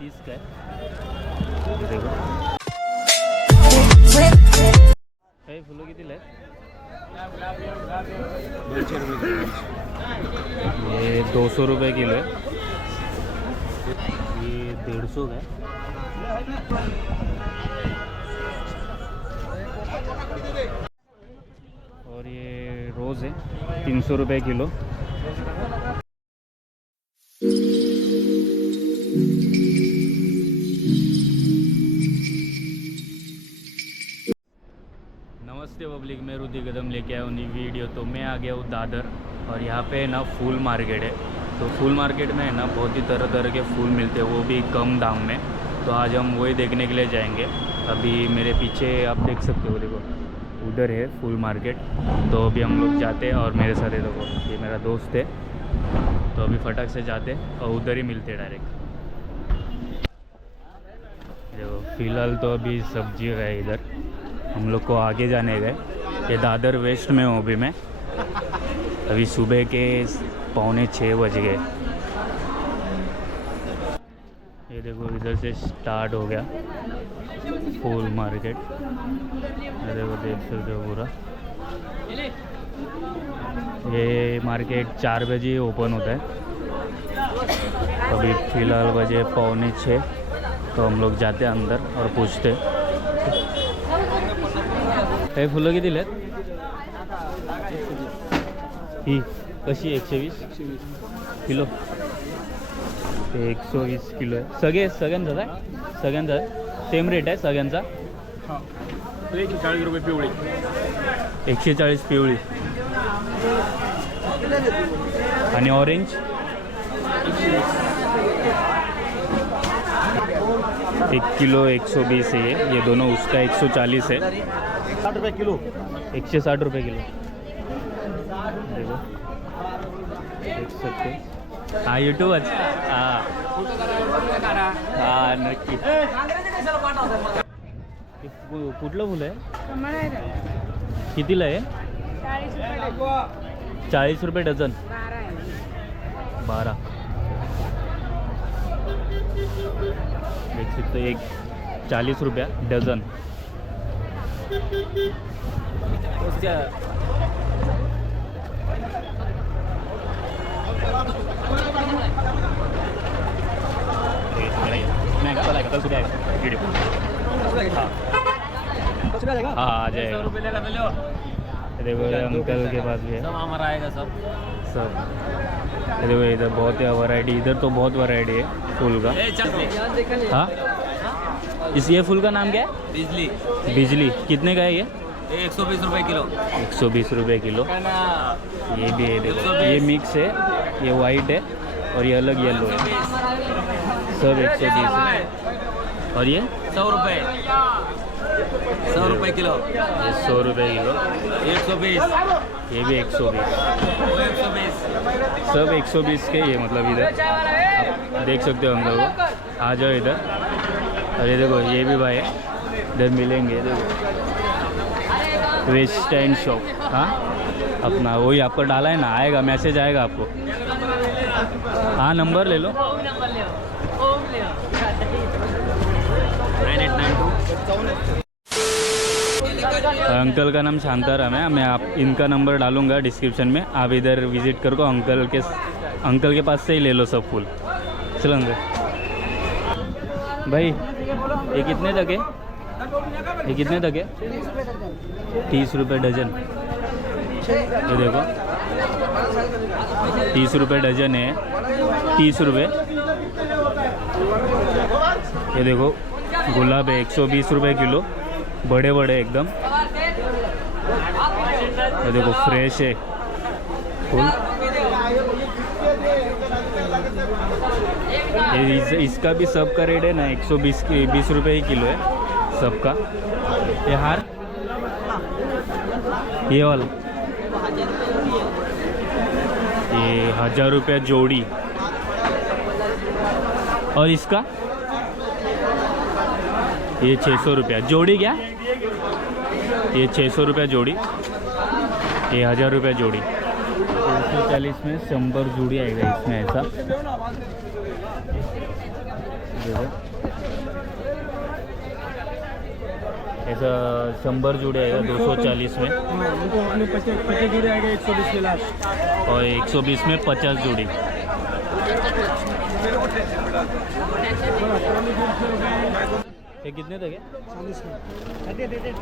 30 का है। ये देखो हे फुलं कितीला आहे? 200 रुपये। ये 200 रुपये किलो है। ये 150 का है। और ये रोज़ है 300 रुपये किलो। नमस्ते पब्लिक, मैं रुधि कदम लेके आया हूँ नई वीडियो। तो मैं आ गया हूँ दादर और यहाँ पे ना फूल मार्केट है। तो फूल मार्केट में है ना बहुत ही तरह तरह के फूल मिलते हैं, वो भी कम दाम में। तो आज हम वही देखने के लिए जाएंगे। अभी मेरे पीछे आप देख सकते हो, देखो उधर है फूल मार्केट। तो अभी हम लोग जाते हैं और मेरे साथ है, देखो ये मेरा दोस्त है। तो अभी फटाक से जाते और उधर ही मिलते डायरेक्ट। देखो फ़िलहाल तो अभी सब्जी है इधर, हम लोग को आगे जाने गए। ये दादर वेस्ट में हूँ अभी मैं। अभी सुबह के 5:45 बज गए। ये देखो इधर से स्टार्ट हो गया फूल मार्केट। ये देखो देख सकते हो पूरा। ये मार्केट 4 बजे ओपन होता है। अभी फ़िलहाल बजे 5:45। तो हम लोग जाते हैं अंदर और पूछते हे फुलं किती आहेत? ही कशी 120 किलो? 120 किलो आहे। सगळ्यांचाच आहे? सगळ्यांचा सेम रेट आहे सगळ्यांचा? 140 रुपये पिवळी। 140 पिवळी आणि ऑरेंज 1 किलो 120 है। ये दोनों उसका 140 है। 60 रुपये किलो। 160 रुपये किलो। देखो देख सकते। हाँ यूट्यूबच। हाँ नक्की। कुठलं फुल आहे? कितीला आहे? 40 रुपये डझन। 12 देख सकते हो, एक 40 रुपया डझन। हाँ आ जाएगा। देखो अंकल के पास भी है, सब हमारा आएगा सब। देखो इधर बहुत ही वैरायटी, इधर तो बहुत वैरायटी है फूल का। हाँ ये फूल का नाम क्या है? बिजली। बिजली कितने का है ये? 120 रुपये किलो। 120 रुपये किलो। ये भी है, देखो ये मिक्स है, ये वाइट है और ये अलग येलो है। सब 120 है। और ये 100 रुपये। 100 रुपये किलो। ये 100 रुपये किलो। 120। ये भी 120। 120। सब 120 के ये, मतलब इधर आप देख सकते हो अंकल को। आ जाओ इधर। अरे देखो ये भी भाई है, इधर मिलेंगे। देखो वेस्ट एंड शॉप। हाँ अपना वही आपको डाला है ना, आएगा मैसेज आएगा आपको। हाँ नंबर ले लो। 9892। अंकल का नाम शांताराम है। मैं आप इनका नंबर डालूंगा डिस्क्रिप्शन में, आप इधर विज़िट करो। अंकल के पास से ही ले लो सब फूल। चलो अंकल। भाई ये कितने तक है? ये कितने तक है? 30 रुपये डजन। ये देखो 30 रुपये डजन है। 30 रुपये। ये देखो गुलाब है 120 रुपये किलो, बड़े बड़े एकदम। ये देखो फ्रेश है फूल। इसका भी सब का रेट है ना 120 रुपये ही किलो है सबका। ये हार, ये वाला ये 1000 रुपया जोड़ी। और इसका ये 600 रुपया जोड़ी। क्या ये 600 रुपया जोड़ी, ये 1000 रुपया जोड़ी। 240 में 100 जोड़ी आएगा इसमें ऐसा। जैसे ऐसा 100 जोड़ी आएगा 240 में, अपने 50 जोड़ी आएगा 120 में लास्ट। और 120 में 50 जोड़ी। ये कितने तक है? 40 में।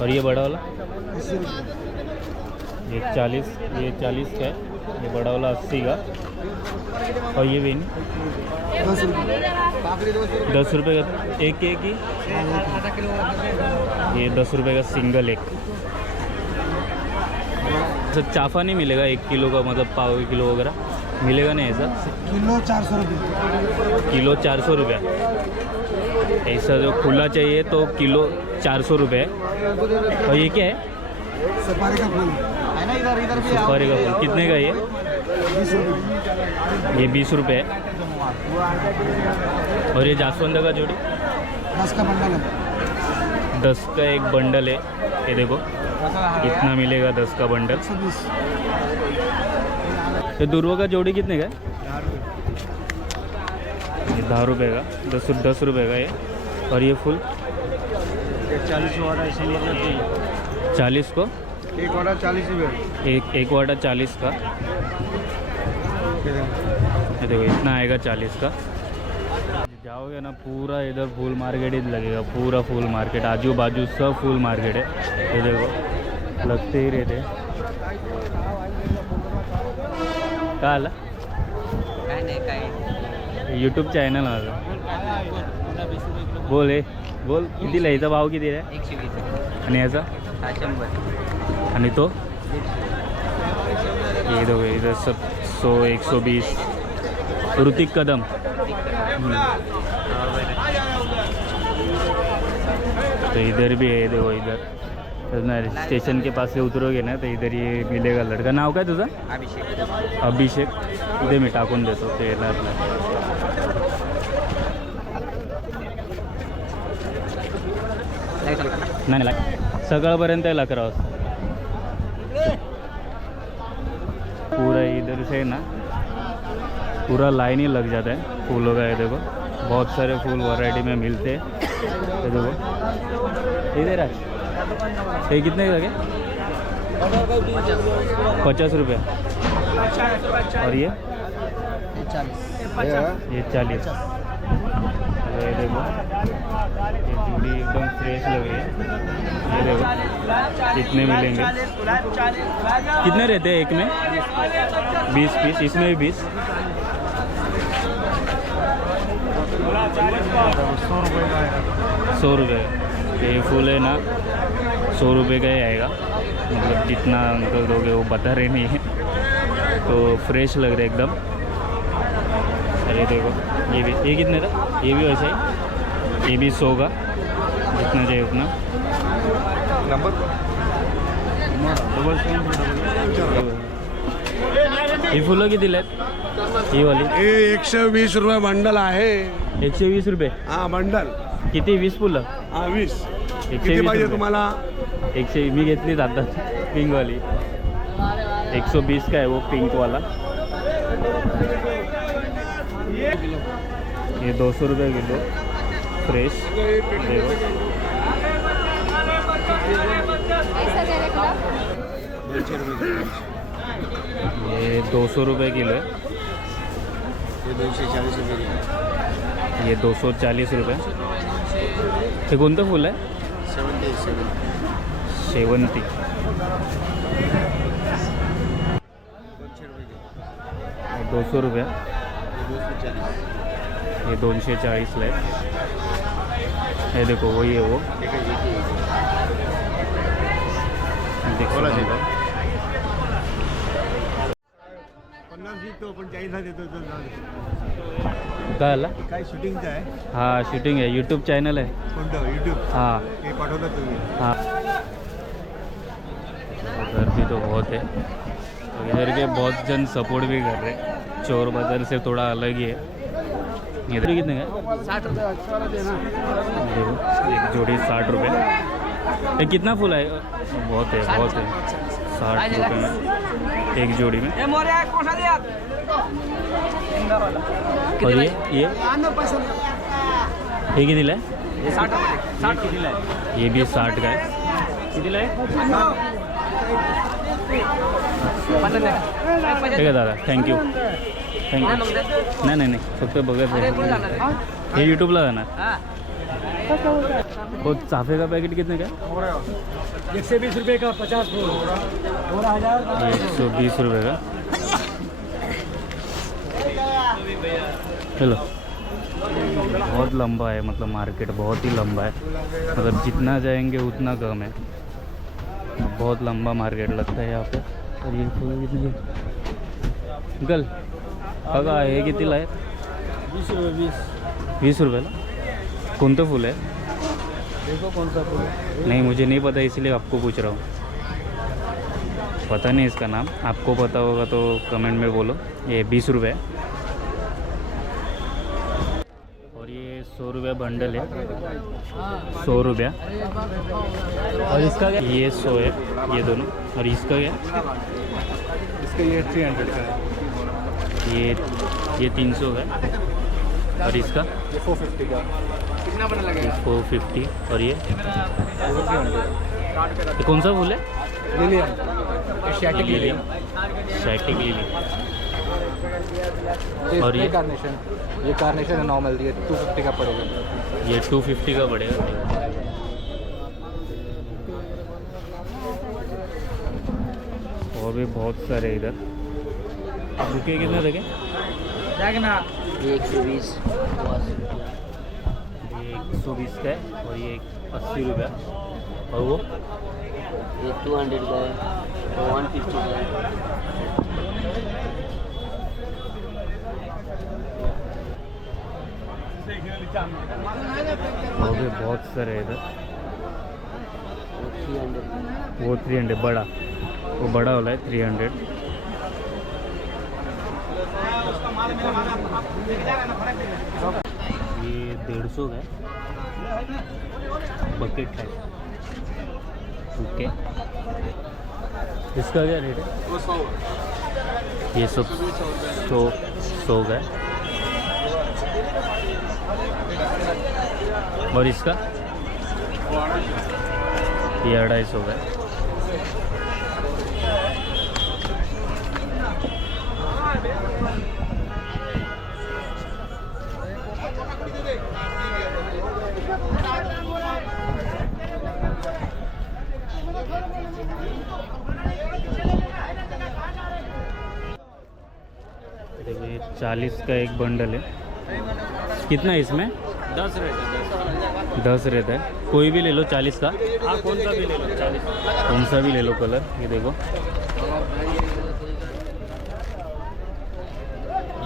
और ये बड़ा वाला 80 रुपये। ये 40 का है, ये बड़ा वाला 80 का। और ये भी 10 रुपये। 10 रुपये का एक ही। ये 10 रुपये का सिंगल एक। सर चाफा नहीं मिलेगा 1 किलो का, मतलब पाव किलो वगैरह मिलेगा नहीं ऐसा? किलो 400 रुपये। किलो 400 रुपये। ऐसा जो खुला चाहिए तो किलो 400 रुपये। और ये क्या है? सफारी का फूल है ना, इधर भी सुपारी का फूल कितने का है ये? 20 रुपये। ये 20 रुपये है। और ये जास्वंद का जोड़ी 10 का बंडल है। 10 का एक बंडल है। ये देखो कितना मिलेगा 10 का बंडल। 120। ये दुर्वा का जोड़ी कितने का है? 10 रुपये का। 10 रुपये का ये। और ये फूल 40 वाला इसीलिए 40 को? एक वाला 40 रुपये। एक वाटा 40 का। ये देखो इतना आएगा 40 का। जाओगे ना पूरा इधर फूल मार्केट ही लगेगा, पूरा फूल मार्केट, आजू बाजू सब फूल मार्केट है। ये देखो लगते ही रहते। काय आला? यूट्यूब चॅनल माझं. बोल बोल कितीला याचा भाव किती आहे? 120। आणि याचा? 100। आणि तो? ये देखो इधर सब 100 120। ऋतिक कदम। तो इधर भी है, देखो इधर ना स्टेशन के पास से उतरोगे ना तो इधर ये मिलेगा लड़का. नाव काय तुझं? अभिषेक. इथे मी टाकून देतो ते येणार नाही. नाही सकाळपर्यंत आहे 11 वाजता. पूरा इधर से ना पूरा लाइन ही लग जाता है फूलों का. ये देखो बहुत सारे फूल वैरायटी में मिलते हैं. ये देखो इधर है. ये कितने का है? 50 रुपये. और ये 40. ये देखो ये जोड़ी एकदम फ्रेश लग रही है. ये देखो कितने मिलेंगे? कितने रहते हैं एक में? 20 पीस. इसमें भी 20. 100 रुपये. ये फूल है ना 100 रुपये का ही आएगा. मतलब जितना अंकल दोगे वो बता रहे नहीं है. तो फ्रेश लग रहे एकदम. ये देखो ये भी. ये कितने था? ये भी वैसा ही. ये भी 100 का. जितना चाहिए उतना. ये फुलं कितीला आहेत? ही वाली 120 रुपये बंडल आहे. 120 रुपये. हा बंडल किती? 20 फुलं? हा 20. 120 किती पाहिजे रुपये. तुम्हाला? 100 मी घेतली आता पिंक वाली. 120 का है वो पिंक वाला. ये 200 रुपये किलो फ्रेश. देखो ये 200 रुपये किलो है. ये 240 रुपये. ये 240 रुपये. हे कोणतं फुल आहे? 70. शेवंती. 200 रुपये. ये 240 ला है. ये देखो वही है वो. देखो काय आला? काय शूटिंगचं आहे? हाँ शूटिंग है. यूट्यूब चैनल है. कोणतं? यूट्यूब. हाँ हे पाठवलं तुम्ही? हाँ. उधर भी तो बहुत है. तो इधर के बहुत जन सपोर्ट भी कर रहे हैं. चोर बाजार से थोड़ा अलग ही है. इधर कितने का? 60 रुपये. अच्छा वाला देना. देखो एक जोड़ी 60 रुपये. ये कितना फूल है? बहुत है 60 रुपये में एक जोड़ी में. और ये हे कितीला आहे? ये 60 रुपये 60 कितीला आहे? ये भी 60 का है. कितीला आहे? 50 आहे. ठीक आहे दादा, थँक्यू. थँक्यू. नाही नाही नाही, फक्त बघत आहे. हे यूट्यूबला जाणार. हां. हो, चाफे का पैकेट कितने का? 120 रुपये का 50 फूल. 120 रुपये का. चलो, बहुत लंबा है, मतलब मार्केट बहुत ही लंबा है, मतलब जितना जाएंगे उतना कम है. बहुत लंबा मार्केट लगता है यहाँ पे. और ये फूल कितने अंकल बघा हे कितीला आहे? 20 रुपये 20 रुपये. कोणतं फूल है? देखो कौन सा फूल है. नहीं, मुझे नहीं पता, इसलिए आपको पूछ रहा हूँ. पता नहीं इसका नाम, आपको पता होगा तो कमेंट में बोलो. ये 20 रुपये. और ये 100 रुपये बंडल है, 100 रुपया. और इसका क्या? ये 100 है, ये दोनों. और इसका क्या? इसका ये 300 का है. ये 300 है. और इसका ये 450 का. कितना बड़ा लगेगा? 450. और ये 300. कौन सा फूल है? Lilium. Asiatic lilium. Sciatic lily. और ये कार्नेशन. ये कार्नेशन है नॉर्मल. ये 250 का पड़ेगा. ये 250 का पड़ेगा. और भी बहुत सारे इधर. बुके कितने लगे? देखना 120. ये 120 का है. और ये 80 रुपया. और वो ये 200 का है, 150 का है. और भी बहुत सारे इधर. वो 300 का है. वो 300 बड़ा, वो बड़ा वाला है 300. ये 150 का है. बकेट है. ओके, इसका क्या रेट है? ये सब 100 का है. और इसका ये 250 का है. देखो, ये 40 का एक बंडल है. कितना है इसमें? 10 रहता है. 10 रहता है. कोई भी ले लो 40 का. हाँ कौन सा भी ले लो 40. कौन सा भी ले लो कलर. ये देखो,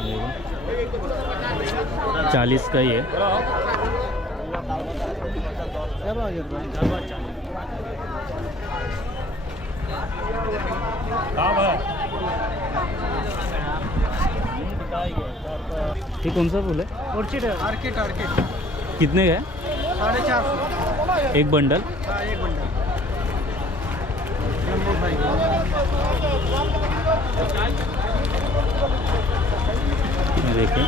ये देखो 40 का ही है. ये कौन सा फूल है? ऑर्चिड है. आर्किड. कितने का है? 450. एक बंडल. हाँ एक बंडल. ये देखिए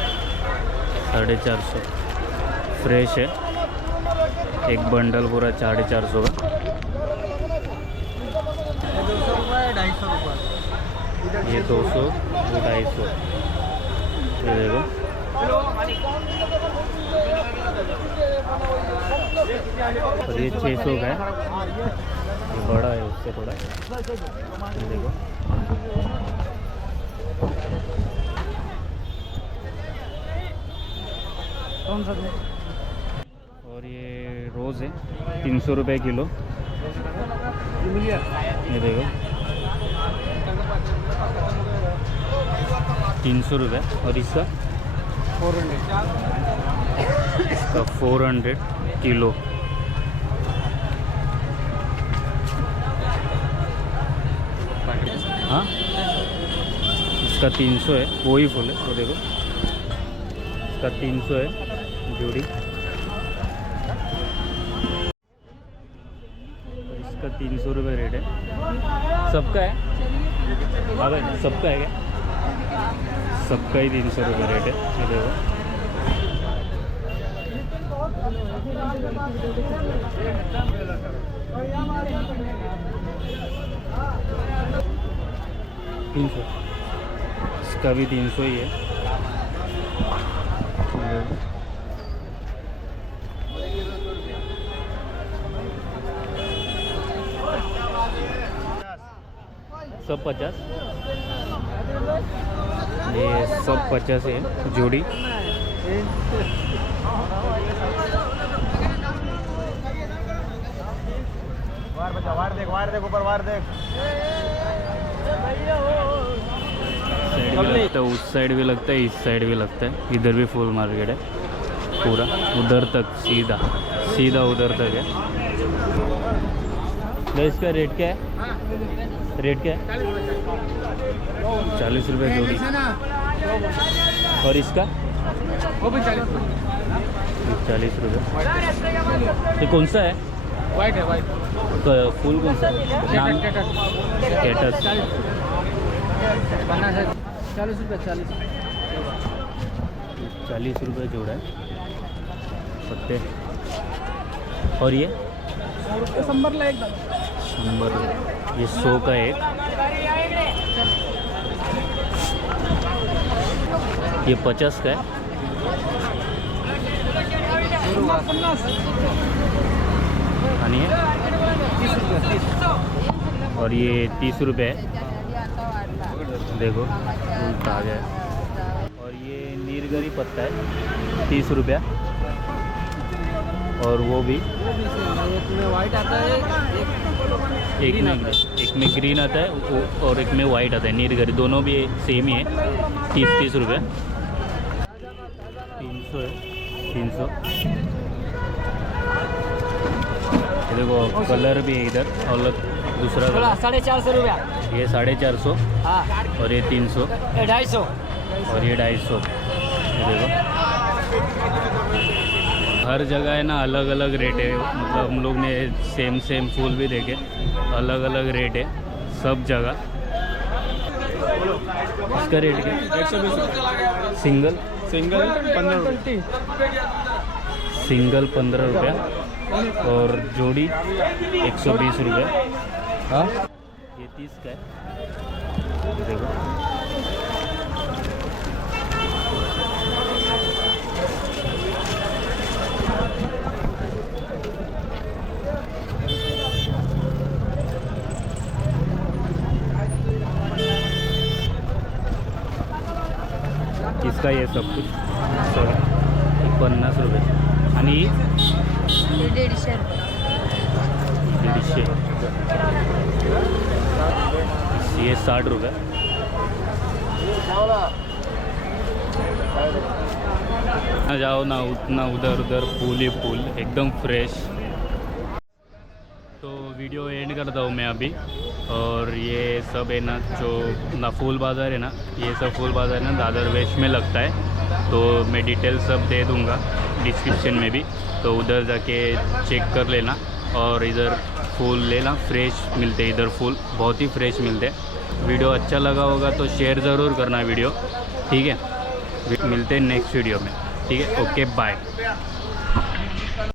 450 फ्रेश है. एक बंडल पूरा 450 का. 200 रुपये 250 रुपये. ये 200, वो 250. ये देखो, और ये 600 का है. ये बड़ा है उससे थोड़ा. ये देखो, कौन सा? और ये रोज़ है 300 रुपये किलो. ये देखो 300 रुपये. और इसका 400 किलो. हाँ, इसका 300 है. वही फूल है वो देखो. इसका 300 है जोड़ी. इसका 300 रुपये रेट है. सबका है? हाँ भाई, सबका है क्या? सबका ही 300 रुपये रेट है. ये देखो, तीन सौ, इसका भी 300 ही है। सब 50, ये सब 50 है जोड़ी। वार देख ऊपर वार देख। साइड भी लगता है, उस साइड भी लगता है, इस साइड भी लगता है। इधर भी फुल मार्केट है पूरा, उधर तक सीधा सीधा उधर तक है। तो इसका रेट क्या है? रेट क्या है? 40 रुपये जोड़ी। और इसका वो भी 40 रुपये। ये कौन सा है? वाइट है, वाइट फूल कौन सा है? नाम कैटस। 40 रुपये। 40 रुपये जोड़ा है पत्ते। और ये 100 ला एकदम। 100 रुपये। ये 100 का एक। ये 50 का है। आणि है 30 रुपये। और ये 30 रुपये है। देखो उल्टा आ गया। और ये नीलगिरी पत्ता है 30 रुपया। और वो भी एक में वाइट आता है, एक में ग्रीन आता है और एक में वाइट आता है। नीलगिरी दोनों भी सेम ही है। 30 रुपये। 300 है। 300। ये देखो कलर भी है इधर अलग दूसरा कलर। 450 रुपया। ये 450 हाँ, और ये 300 250। और ये 250। ये देखो हर जगह है ना अलग अलग रेट है। मतलब हम लोग ने सेम फूल भी देखे, अलग अलग रेट है सब जगह। इसका रेट क्या? 120। सिंगल 15 रुपये। सिंगल 15 रुपया और जोड़ी 120 रुपये। हाँ, ये 30 का है। ये देखो इसका ये सब कुछ सर 50 रुपये। आणि 150 150। ये 60 रुपये। ना जाओ ना उतना उधर उधर फूल ही फूल एकदम फ्रेश। तो वीडियो एंड करता हूँ मैं अभी। और ये सब है ना जो ना फूल बाज़ार है ना, ये सब फूल बाज़ार ना दादर वेस्ट में लगता है। तो मैं डिटेल सब दे दूँगा डिस्क्रिप्शन में भी, तो उधर जाके चेक कर लेना। और इधर फूल लेना, फ्रेश मिलते हैं इधर फूल, बहुत ही फ्रेश मिलते हैं। वीडियो अच्छा लगा होगा तो शेयर ज़रूर करना वीडियो, ठीक है। मिलते हैं नेक्स्ट वीडियो में, ठीक है। Okay bye.